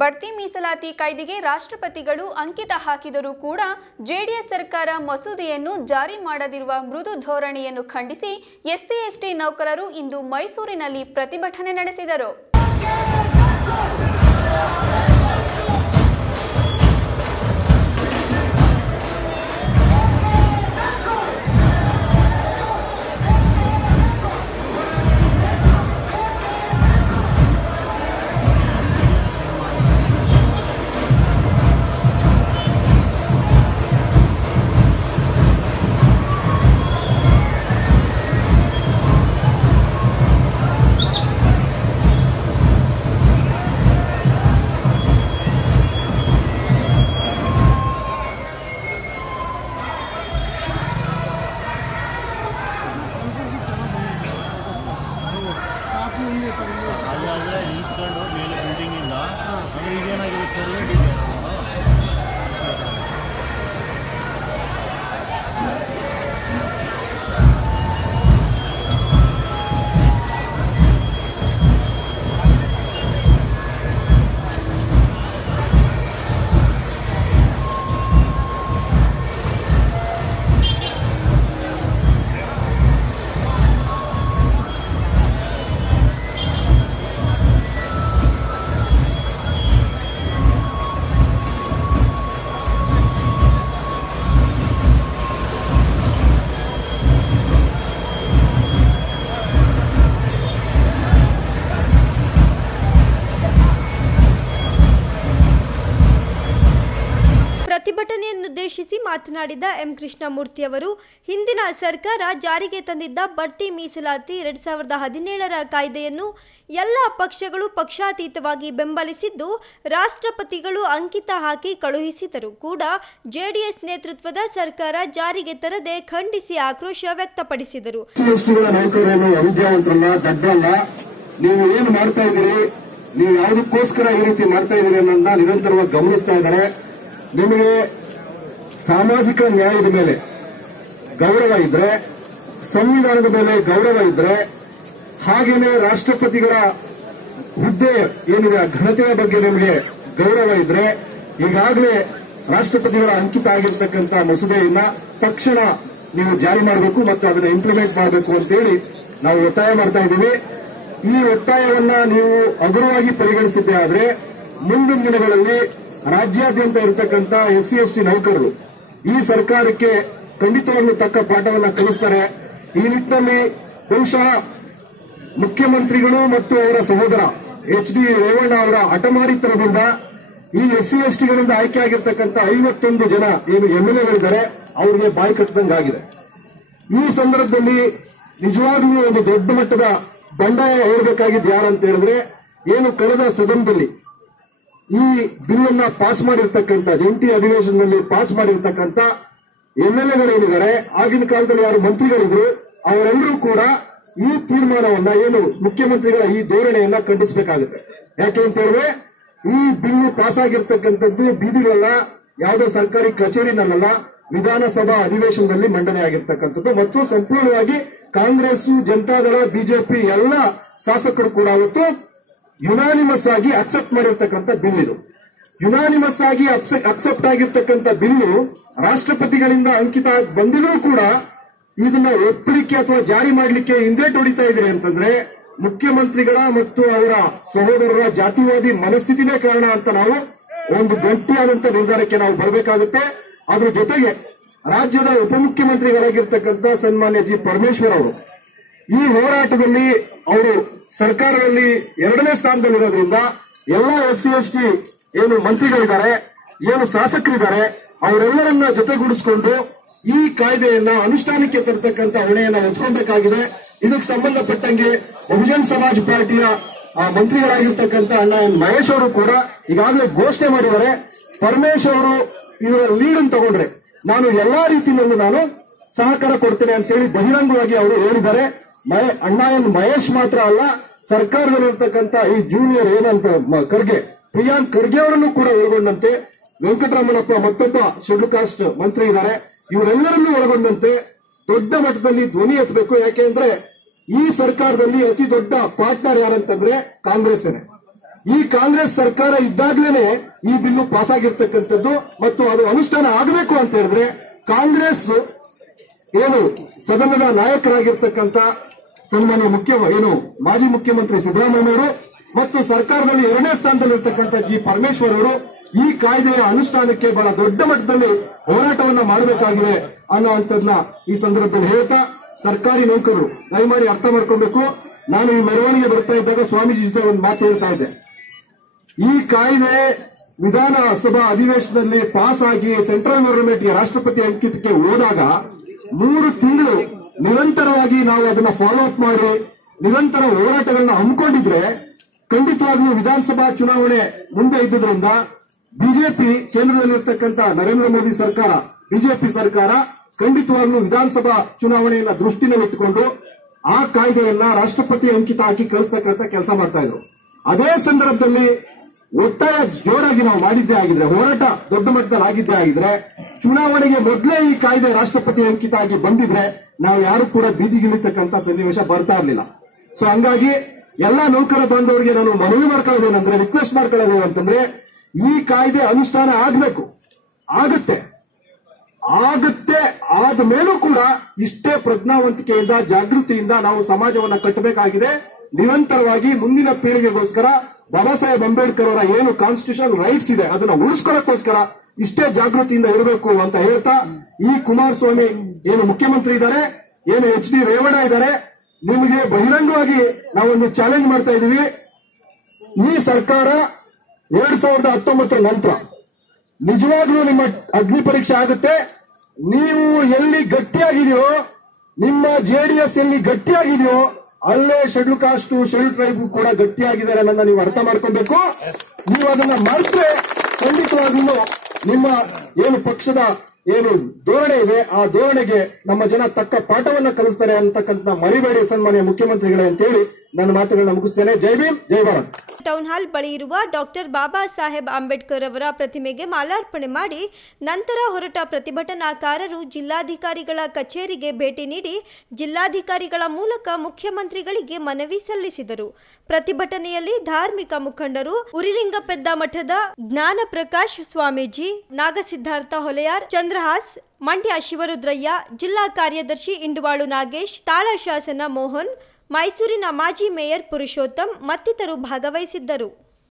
ಬಡ್ತಿ ಮೀಸಲಾತಿ ಕಾಯ್ದೆಗೆ ರಾಷ್ಟ್ರಪತಿಗಳು ಅಂಕಿತ ಹಾಕಿದರೂ ಕೂಡ ಜೆಡಿಎಸ್ ಸರ್ಕಾರ ಮಸೂದೆಯನ್ನು ಜಾರಿ ಮಾಡದಿರುವ ಮೃದು ಧೋರಣೆಯನ್ನು ಖಂಡಿಸಿ ಎಸ್ಸಿ ಎಸ್ಟಿ ನೌಕರರು ಇಂದು ಮೈಸೂರಿನಲ್ಲಿ ಪ್ರತಿಭಟನೆ ನಡೆಸಿದರು. ಮಾತನಾಡಿದ ಎಂ ಕೃಷ್ಣಮೂರ್ತಿ ಅವರು ಹಿಂದಿನ ಸರ್ಕಾರ ಜಾರಿಗೆ ತಂದಿದ್ದ ಬಡ್ತಿ ಮೀಸಲಾತಿ ಎರಡ್ ಸಾವಿರದ ಹದಿನೇಳರ ಕಾಯ್ದೆಯನ್ನು ಎಲ್ಲ ಪಕ್ಷಗಳು ಪಕ್ಷಾತೀತವಾಗಿ ಬೆಂಬಲಿಸಿದ್ದು, ರಾಷ್ಟ್ರಪತಿಗಳು ಅಂಕಿತ ಹಾಕಿ ಕಳುಹಿಸಿದರು ಕೂಡ ಜೆಡಿಎಸ್ ನೇತೃತ್ವದ ಸರ್ಕಾರ ಜಾರಿಗೆ ತರದೆ ಖಂಡಿಸಿ ಆಕ್ರೋಶ ವ್ಯಕ್ತಪಡಿಸಿದರು. ನೀವು ಯಾವುದಕ್ಕೋಸ್ಕರ ಈ ರೀತಿ ಮಾಡ್ತಾ ಇದ್ದೀರಿ ಅನ್ನೋದನ್ನ ನಿರಂತರವಾಗಿ ಗಮನಿಸ್ತಾ ಇದ್ದಾರೆ. ನಿಮಗೆ ಸಾಮಾಜಿಕ ನ್ಯಾಯದ ಮೇಲೆ ಗೌರವ ಇದ್ರೆ, ಸಂವಿಧಾನದ ಮೇಲೆ ಗೌರವ ಇದ್ರೆ ಹಾಗೇನೆ ರಾಷ್ಟ್ರಪತಿಗಳ ಹುದ್ದೆ ಏನಿದೆ, ಆ ಘನತೆಯ ಬಗ್ಗೆ ನಿಮಗೆ ಗೌರವ ಇದ್ರೆ, ಈಗಾಗಲೇ ರಾಷ್ಟ್ರಪತಿಗಳ ಅಂಕಿತ ಆಗಿರ್ತಕ್ಕಂಥ ಮಸೂದೆಯನ್ನ ತಕ್ಷಣ ನೀವು ಜಾರಿ ಮಾಡಬೇಕು ಮತ್ತು ಅದನ್ನ ಇಂಪ್ಲಿಮೆಂಟ್ ಮಾಡಬೇಕು ಅಂತೇಳಿ ನಾವು ಒತ್ತಾಯ ಮಾಡ್ತಾ ಇದ್ದೀವಿ. ಈ ಒತ್ತಾಯವನ್ನ ನೀವು ಹಗುರವಾಗಿ ಪರಿಗಣಿಸಿದ್ದೆ ಆದ್ರೆ ಮುಂದಿನ ದಿನಗಳಲ್ಲಿ ರಾಜ್ಯಾದ್ಯಂತ ಇರತಕ್ಕಂಥ ಎಸ್ಸಿ ಎಸ್ಟಿ ನೌಕರರು ಈ ಸರ್ಕಾರಕ್ಕೆ ಖಂಡಿತವಾಗ್ಲೂ ತಕ್ಕ ಪಾಠವನ್ನು ಕಲಿಸ್ತಾರೆ. ಈ ನಿಟ್ಟಿನಲ್ಲಿ ಬಹುಶಃ ಮುಖ್ಯಮಂತ್ರಿಗಳು ಮತ್ತು ಅವರ ಸಹೋದರ ಎಚ್ ಡಿ ರೇವಣ್ಣ ಅವರ ಹಠಮಾರಿತನದಿಂದ ಈ ಎಸ್ ಸಿ ಎಸ್ ಟಿಗಳಿಂದ ಆಯ್ಕೆ ಆಗಿರ್ತಕ್ಕಂಥ ಐವತ್ತೊಂದು ಜನ ಏನು ಎಂ ಎಲ್ ಎಗಳಿದ್ದಾರೆ, ಅವರಿಗೆ ಬಾಯಿ ಕಟ್ಟದಂಗಾಗಿದೆ ಈ ಸಂದರ್ಭದಲ್ಲಿ ನಿಜವಾಗ್ಲೂ ಒಂದು ದೊಡ್ಡ ಮಟ್ಟದ ಬಂಡಾಯ ಹೇಳಬೇಕಾಗಿದ್ದು ಯಾರಂತ ಹೇಳಿದ್ರೆ, ಏನು ಕಳೆದ ಸದನದಲ್ಲಿ ಈ ಬಿಲ್ ಅನ್ನ ಪಾಸ್ ಮಾಡಿರ್ತಕ್ಕಂಥ ಜಂಟಿ ಅಧಿವೇಶನದಲ್ಲಿ ಪಾಸ್ ಮಾಡಿರ್ತಕ್ಕಂಥ ಎಂ ಎಲ್ ಎಗಳೇನಿದ್ದಾರೆ ಆಗಿನ ಕಾಲದಲ್ಲಿ ಯಾರು ಮಂತ್ರಿಗಳಿದ್ರು, ಅವರೆಲ್ಲರೂ ಕೂಡ ಈ ತೀರ್ಮಾನವನ್ನ ಏನು ಮುಖ್ಯಮಂತ್ರಿಗಳ ಈ ಧೋರಣೆಯನ್ನ ಖಂಡಿಸಬೇಕಾಗುತ್ತೆ. ಯಾಕೆ ಅಂತ ಹೇಳಿದ್ರೆ, ಈ ಬಿಲ್ ಪಾಸ್ ಆಗಿರ್ತಕ್ಕಂಥದ್ದು ಬೀದಿಗಳಲ್ಲ ಯಾವುದೋ ಸರ್ಕಾರಿ ಕಚೇರಿನಲ್ಲ ವಿಧಾನಸಭಾ ಅಧಿವೇಶನದಲ್ಲಿ ಮಂಡನೆ ಆಗಿರ್ತಕ್ಕಂಥದ್ದು. ಮತ್ತು ಸಂಪೂರ್ಣವಾಗಿ ಕಾಂಗ್ರೆಸ್, ಜನತಾದಳ, ಬಿಜೆಪಿ ಎಲ್ಲ ಶಾಸಕರು ಕೂಡ ಅವತ್ತು ಯುನಾನಿಮಸ್ ಆಗಿ ಅಕ್ಸೆಪ್ಟ್ ಮಾಡಿರ್ತಕ್ಕಂಥ ಬಿಲ್ ಇದು. ಯುನಾನಿಮಸ್ ಆಗಿ ಅಕ್ಸೆಪ್ಟ್ ಆಗಿರ್ತಕ್ಕಂಥ ಬಿಲ್ಲು ರಾಷ್ಟ್ರಪತಿಗಳಿಂದ ಅಂಕಿತ ಬಂದಿದ್ರೂ ಕೂಡ ಇದನ್ನ ಒಪ್ಪಲಿಕ್ಕೆ ಅಥವಾ ಜಾರಿ ಮಾಡಲಿಕ್ಕೆ ಹಿಂದೆ ಹೊಡಿತಾ ಇದ್ರೆ ಅಂತಂದ್ರೆ ಮುಖ್ಯಮಂತ್ರಿಗಳ ಮತ್ತು ಅವರ ಸಹೋದರರ ಜಾತಿವಾದಿ ಮನಸ್ಥಿತಿನೇ ಕಾರಣ ಅಂತ ನಾವು ಒಂದು ಗಟ್ಟಿಯಾದಂತ ನಿರ್ಧಾರಕ್ಕೆ ನಾವು ಬರಬೇಕಾಗುತ್ತೆ. ಅದ್ರ ಜೊತೆಗೆ ರಾಜ್ಯದ ಉಪಮುಖ್ಯಮಂತ್ರಿಗಳಾಗಿರ್ತಕ್ಕಂಥ ಸನ್ಮಾನ್ಯ ಜಿ ಪರಮೇಶ್ವರ್ ಅವರು ಈ ಹೋರಾಟದಲ್ಲಿ ಅವರು ಸರ್ಕಾರದಲ್ಲಿ ಎರಡನೇ ಸ್ಥಾನದಲ್ಲಿರೋದ್ರಿಂದ ಎಲ್ಲ ಎಸ್ ಸಿ ಎಸ್ ಟಿ ಏನು ಮಂತ್ರಿಗಳಿದ್ದಾರೆ, ಏನು ಶಾಸಕರಿದ್ದಾರೆ, ಅವರೆಲ್ಲರನ್ನ ಜೊತೆಗೂಡಿಸಿಕೊಂಡು ಈ ಕಾಯ್ದೆಯನ್ನ ಅನುಷ್ಠಾನಕ್ಕೆ ತರತಕ್ಕಂತ ಹೊಣೆಯನ್ನ ಹೊತ್ಕೊಳ್ಬೇಕಾಗಿದೆ. ಇದಕ್ಕೆ ಸಂಬಂಧಪಟ್ಟಂಗೆ ಬಹುಜನ್ ಸಮಾಜ್ ಪಾರ್ಟಿಯ ಮಂತ್ರಿಗಳಾಗಿರ್ತಕ್ಕಂಥ ಅಣ್ಣ ಎನ್ ಮಹೇಶ್ ಅವರು ಕೂಡ ಈಗಾಗಲೇ ಘೋಷಣೆ ಮಾಡಿದ್ದಾರೆ. ಪರಮೇಶ್ ಅವರು ಇದರ ಲೀಡ್ ತಗೊಂಡ್ರೆ ನಾನು ಎಲ್ಲಾ ರೀತಿಯಲ್ಲೂ ನಾನು ಸಹಕಾರ ಕೊಡ್ತೇನೆ ಅಂತೇಳಿ ಬಹಿರಂಗವಾಗಿ ಅವರು ಹೇಳಿದ್ದಾರೆ. ಅಣ್ಣ ಎನ್ ಮಹೇಶ್ ಮಾತ್ರ ಅಲ್ಲ, ಸರ್ಕಾರದಲ್ಲಿರ್ತಕ್ಕಂಥ ಈ ಜೂನಿಯರ್ ಏನಂತ ಖರ್ಗೆ, ಪ್ರಿಯಾಂಕ್ ಖರ್ಗೆ ಅವರನ್ನು ಕೂಡ ಒಳಗೊಂಡಂತೆ, ವೆಂಕಟರಮಣಪ್ಪ ಮತ್ತೊಬ್ಬ ಶೆಡ್ಯೂಲ್ ಕಾಸ್ಟ್ ಮಂತ್ರಿ ಇದ್ದಾರೆ ಇವರೆಲ್ಲರನ್ನೂ ಒಳಗೊಂಡಂತೆ, ದೊಡ್ಡ ಮಟ್ಟದಲ್ಲಿ ಧ್ವನಿ ಎತ್ತಬೇಕು. ಯಾಕೆಂದ್ರೆ ಈ ಸರ್ಕಾರದಲ್ಲಿ ಅತಿ ದೊಡ್ಡ ಪಾರ್ಟ್ನರ್ ಯಾರಂತಂದ್ರೆ ಕಾಂಗ್ರೆಸ್ ಈ ಕಾಂಗ್ರೆಸ್ ಸರ್ಕಾರ ಇದ್ದಾಗ್ಲೇನೆ ಈ ಬಿಲ್ಲು ಪಾಸ್ ಆಗಿರ್ತಕ್ಕಂಥದ್ದು ಮತ್ತು ಅದು ಅನುಷ್ಠಾನ ಆಗಬೇಕು ಅಂತ ಹೇಳಿದ್ರೆ, ಕಾಂಗ್ರೆಸ್ ಏನು ಸದನದ ನಾಯಕರಾಗಿರ್ತಕ್ಕಂಥ ಸನ್ಮಾನ್ಯ ಮುಖ್ಯ ಏನು ಮಾಜಿ ಮುಖ್ಯಮಂತ್ರಿ ಸಿದ್ದರಾಮಯ್ಯನವರು ಮತ್ತು ಸರ್ಕಾರದಲ್ಲಿ ಎರಡನೇ ಸ್ಥಾನದಲ್ಲಿರ್ತಕ್ಕಂಥ ಜಿ ಪರಮೇಶ್ವರ್ ಅವರು ಈ ಕಾಯ್ದೆಯ ಅನುಷ್ಠಾನಕ್ಕೆ ಬಹಳ ದೊಡ್ಡ ಮಟ್ಟದಲ್ಲಿ ಹೋರಾಟವನ್ನ ಮಾಡಬೇಕಾಗಿದೆ ಅನ್ನುವಂಥದ್ದನ್ನ ಈ ಸಂದರ್ಭದಲ್ಲಿ ಹೇಳ್ತಾ ಸರ್ಕಾರಿ ನೌಕರರು, ದಯಮಾಡಿ ಅರ್ಥ ಮಾಡ್ಕೊಬೇಕು. ನಾನು ಈ ಮೆರವಣಿಗೆ ಬರ್ತಾ ಇದ್ದಾಗ ಸ್ವಾಮೀಜಿ ಜೊತೆ ಒಂದು ಮಾತು ಹೇಳ್ತಾ ಇದ್ದೆ. ಈ ಕಾಯ್ದೆ ವಿಧಾನಸಭಾ ಅಧಿವೇಶನದಲ್ಲಿ ಪಾಸ್ ಆಗಿ ಸೆಂಟ್ರಲ್ ಗವರ್ಮೆಂಟ್ಗೆ ರಾಷ್ಟ್ರಪತಿ ಅಂಕಿತಕ್ಕೆ ಹೋದಾಗ ಮೂರು ತಿಂಗಳು ನಿರಂತರವಾಗಿ ನಾವು ಅದನ್ನ ಫಾಲೋ ಅಪ್ ಮಾಡಿ, ನಿರಂತರ ಹೋರಾಟಗಳನ್ನ ಹಮ್ಮಿಕೊಂಡಿದ್ರೆ ಖಂಡಿತವಾಗ್ಲೂ ವಿಧಾನಸಭಾ ಚುನಾವಣೆ ಮುಂದೆ ಇದ್ದುದರಿಂದ ಬಿಜೆಪಿ ಕೇಂದ್ರದಲ್ಲಿರ್ತಕ್ಕಂಥ ನರೇಂದ್ರ ಮೋದಿ ಸರ್ಕಾರ ಬಿಜೆಪಿ ಸರ್ಕಾರ ಖಂಡಿತವಾಗ್ಲೂ ವಿಧಾನಸಭಾ ಚುನಾವಣೆಯನ್ನ ದೃಷ್ಟಿನಲ್ಲಿಟ್ಟುಕೊಂಡು ಆ ಕಾಯ್ದೆಯನ್ನ ರಾಷ್ಟ್ರಪತಿ ಅಂಕಿತ ಹಾಕಿ ಕಳಿಸ್ತಕ್ಕಂಥ ಕೆಲಸ ಮಾಡ್ತಾ ಇದ್ರು. ಅದೇ ಸಂದರ್ಭದಲ್ಲಿ ಒತ್ತಾಯ ಜೋರಾಗಿ ನಾವು ಮಾಡಿದ್ದೇ ಆಗಿದ್ರೆ, ಹೋರಾಟ ದೊಡ್ಡ ಮಟ್ಟದಲ್ಲಿ ಆಗಿದ್ದೇ ಆಗಿದ್ರೆ, ಚುನಾವಣೆಗೆ ಮೊದಲೇ ಈ ಕಾಯ್ದೆ ರಾಷ್ಟ್ರಪತಿ ಅಂಕಿತ ಆಗಿ ಬಂದಿದ್ರೆ ನಾವು ಯಾರು ಕೂಡ ಬೀದಿಗಿಳಿತಕ್ಕಂತ ಸನ್ನಿವೇಶ ಬರ್ತಾ ಇರಲಿಲ್ಲ. ಸೊ ಹಂಗಾಗಿ ಎಲ್ಲಾ ನೌಕರ ಬಾಂಧವರಿಗೆ ನಾನು ಮನವಿ ಮಾಡ್ಕೊಳ್ಳೋದೇನಂದ್ರೆ ರಿಕ್ವೆಸ್ಟ್ ಮಾಡ್ಕೊಳ್ಳೋದು ಅಂತಂದ್ರೆ, ಈ ಕಾಯ್ದೆ ಅನುಷ್ಠಾನ ಆಗ್ಬೇಕು. ಆಗುತ್ತೆ. ಆಗುತ್ತೆ ಆದ ಮೇಲೂ ಕೂಡ ಇಷ್ಟೇ ಪ್ರಜ್ಞಾವಂತಿಕೆಯಿಂದ, ಜಾಗೃತಿಯಿಂದ ನಾವು ಸಮಾಜವನ್ನ ಕಟ್ಟಬೇಕಾಗಿದೆ. ನಿರಂತರವಾಗಿ ಮುಂದಿನ ಪೀಳಿಗೆಗೋಸ್ಕರ, ಬಾಬಾ ಸಾಹೇಬ್ ಅಂಬೇಡ್ಕರ್ ಅವರ ಏನು ಕಾನ್ಸ್ಟಿಟ್ಯೂಷನ್ ರೈಟ್ಸ್ ಇದೆ, ಅದನ್ನ ಉಳಿಸ್ಕೊಳ್ಳೋಕ್ಕೋಸ್ಕರ ಇಷ್ಟೇ ಜಾಗೃತಿಯಿಂದ ಇರಬೇಕು ಅಂತ ಹೇಳ್ತಾ ಈ ಕುಮಾರಸ್ವಾಮಿ ಏನು ಮುಖ್ಯಮಂತ್ರಿ ಇದ್ದಾರೆ ಏನು ಎಚ್ ಡಿ ರೇವಣ್ಣ ಇದ್ದಾರೆ ನಿಮಗೆ ಬಹಿರಂಗವಾಗಿ ನಾವೊಂದು ಚಾಲೆಂಜ್ ಮಾಡ್ತಾ ಇದೀವಿ ಈ ಸರ್ಕಾರ ಎರಡ್ ಸಾವಿರದ ಹತ್ತೊಂಬತ್ತರ ನಂತರ ನಿಜವಾಗ್ಲೂ ನಿಮ್ಮ ಅಗ್ನಿ ಪರೀಕ್ಷೆ ಆಗುತ್ತೆ. ನೀವು ಎಲ್ಲಿ ಗಟ್ಟಿಯಾಗಿದೆಯೋ ನಿಮ್ಮ ಜೆಡಿಎಸ್ ಎಲ್ಲಿ ಗಟ್ಟಿಯಾಗಿದೆಯೋ ಅಲ್ಲೇ ಶೆಡ್ಯೂಲ್ ಕಾಸ್ಟ್ ಶೆಡ್ಯೂಲ್ ಟ್ರೈಬ್ ಕೂಡ ಗಟ್ಟಿಯಾಗಿದ್ದಾರೆ ಅನ್ನೋದನ್ನ ನೀವು ಅರ್ಥ ಮಾಡ್ಕೊಬೇಕು. ನೀವು ಅದನ್ನ ಮರೆತರೆ ಖಂಡಿತವಾಗ್ಲೂ ನಿಮ್ಮ ಏನು ಪಕ್ಷದ ಏನು ಧೋರಣೆ ಇದೆ, ಆ ಧೋರಣೆಗೆ ನಮ್ಮ ಜನ ತಕ್ಕ ಪಾಠವನ್ನ ಕಲಿಸ್ತಾರೆ ಅಂತಕ್ಕಂಥ ಮರಿಬೇಡಿ ಸನ್ಮಾನ್ಯ ಮುಖ್ಯಮಂತ್ರಿಗಳೇ ಅಂತೇಳಿ ನನ್ನ ಮಾತುಗಳನ್ನ ಮುಗಿಸ್ತೇನೆ. ಜೈ ಭೀಮ್, ಜೈ ಭಾರತ್. ಟೌನ್ ಹಾಲ್ ಬಳಿ ಇರುವ ಡಾಕ್ಟರ್ ಬಾಬಾ ಸಾಹೇಬ್ ಅಂಬೇಡ್ಕರ್ ಅವರ ಪ್ರತಿಮೆಗೆ ಮಾಲಾರ್ಪಣೆ ಮಾಡಿ ನಂತರ ಹೊರಟ ಪ್ರತಿಭಟನಾಕಾರರು ಜಿಲ್ಲಾಧಿಕಾರಿಗಳ ಕಚೇರಿಗೆ ಭೇಟಿ ನೀಡಿ ಜಿಲ್ಲಾಧಿಕಾರಿಗಳ ಮೂಲಕ ಮುಖ್ಯಮಂತ್ರಿಗಳಿಗೆ ಮನವಿ ಸಲ್ಲಿಸಿದರು. ಪ್ರತಿಭಟನೆಯಲ್ಲಿ ಧಾರ್ಮಿಕ ಮುಖಂಡರು ಉರಿಲಿಂಗಪೆದ್ದ ಮಠದ ಜ್ಞಾನ ಪ್ರಕಾಶ್ ಸ್ವಾಮೀಜಿ, ನಾಗಸಿದ್ಧಾರ್ಥ ಹೊಲೆಯಾರ್, ಚಂದ್ರಹಾಸ್, ಮಂಡ್ಯ ಶಿವರುದ್ರಯ್ಯ, ಜಿಲ್ಲಾ ಕಾರ್ಯದರ್ಶಿ ಇಂಡುವಾಳು ನಾಗೇಶ್, ತಾಳ ಶಾಸನ ಮೋಹನ್ ಮೈಸೂರಿನ ಮಾಜಿ ಮೇಯರ್ ಪುರುಷೋತ್ತಮ್ ಮತ್ತಿತರರು ಭಾಗವಹಿಸಿದ್ದರು.